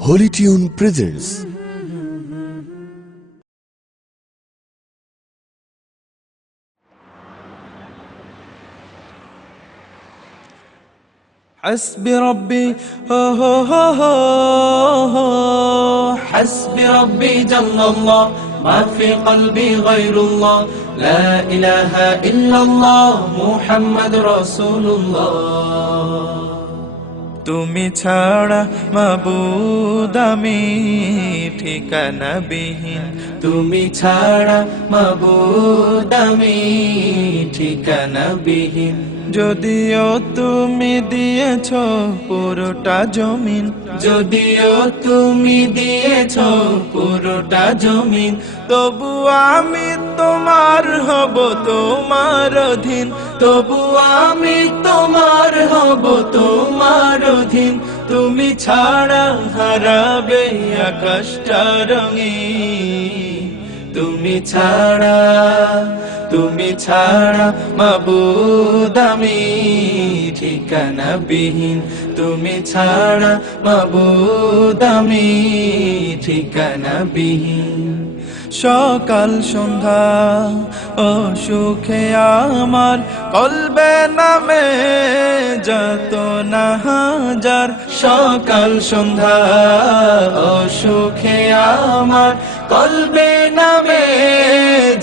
Holy Tune presents حسبي ربي حسبي ربي جل الله ما في قلبي غير الله لا إله إلا الله محمد رسول الله তুমি ছাড়া মাবুদ আমি ঠিকানা বিহীন তুমি ছাড়া মাবুদ আমি ঠিকানা বিহীন যদিও তুমি দিয়েছ পুরোটা জমিন যদিও তুমি দিয়েছ পুরোটা জমিন তবু আমি তোমার হব তোমার অধীন তবু আমি তোমার হব তোমার অধীন তুমি ছাড়া হারাবে আকাশটা রঙিন তুমি ছাড়া মাবুদ আমি ঠিকানা বিহীন তুমি ছাড়া মাবুদ আমি ঠিকানা বিহীন সকাল সন্ধ্যা ও সুখে আমার কলবে নামে যত না হাজার সকাল সন্ধ্যা ও সুখে আমার কলবে নামে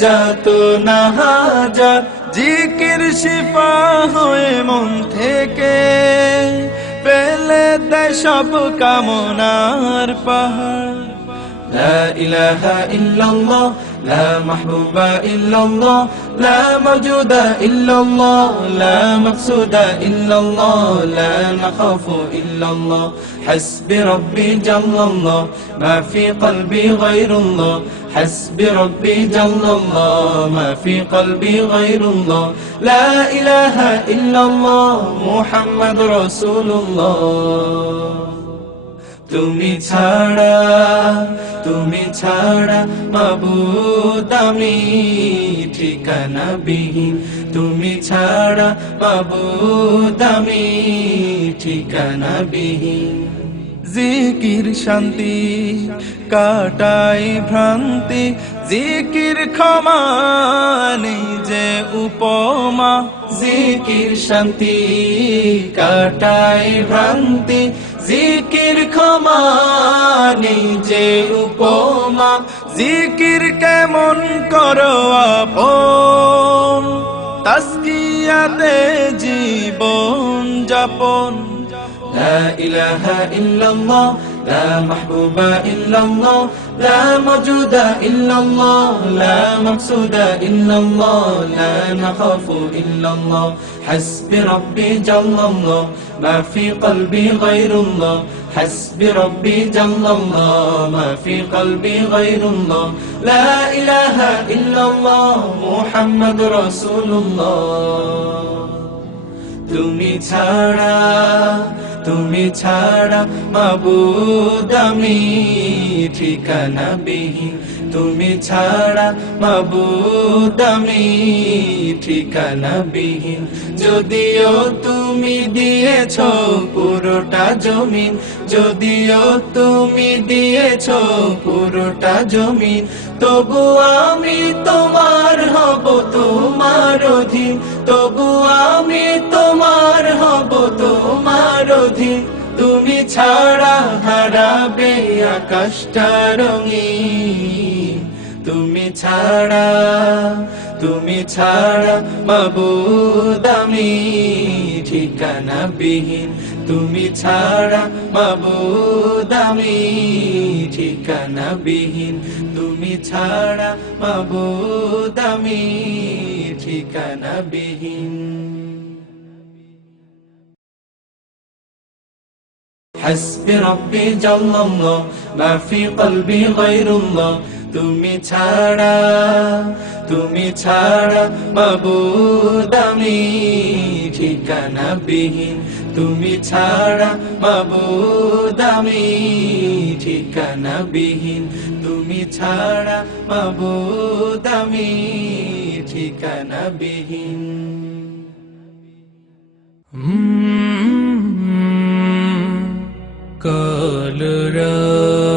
যত না হাজার জিকির শিফা হয়ে মন থেকে ফেলে দেয় সব কামনার পাহাড় لا إله إلا الله لا محبوب إلا الله لا موجود إلا الله لا مقصود إلا الله لا نخاف إلا الله حسبي ربي جل الله ما في قلبي غير الله حسبي ربي جل الله ما في قلبي غير الله لا إله إلا الله محمد رسول الله তুমি ছাড়া মাবুদ আমি ঠিকানা বিহীন তুমি ছাড়া মাবুদ আমি ঠিকানা বিহীন জিকির শান্তি কাটাই ভ্রান্তি জিকির ক্ষমা নেই যে উপমা জিকির শান্তি কাটাই ভ্রান্তি জিকির ক্ষমা নেই যে উপমা জিকির কেমন করো আপন তাসকিয়াতে জীবন যাপন لا إله إلا الله لا محبوب إلا الله لا موجود إلا الله لا مقصود إلا الله لا نخاف إلا الله حسبي ربي جل الله ما في قلبي غير الله حسبي ربي جل الله ما في قلبي غير الله لا إله إلا الله محمد رسول الله তুমি ছাড়া মাবুদ আমি ঠিকানা বিহীন তুমি ছাড়া মাবুদ আমি ঠিকানা বিহীন যদিও তুমি দিয়েছ পুরোটা জমিন যদিও তুমি দিয়েছ পুরোটা জমিন তবু আমি তোমার হব তোমার অধীন তবু আমি তোমার হব তোমার অধীন তুমি ছাড়া হারাবে আকাশটা রঙিন তুমি ছাড়া মাবুদ আমি ঠিকানা বিহীন তুমি ছাড়া মাবুদ আমি ঠিকানা বিহীন তুমি ছাড়া মাবুদ আমি ঠিকানা বিহীন حسبي ربي جل الله ما في قلبي غير الله তুমি ছাড়া মাবুদ আমি ঠিকানা বিহীন তুমি ছাড়া মাবুদ আমি ঠিকানা বিহীন তুমি ছাড়া মাবুদ আমি ঠিকানা বিহীন কাল রাত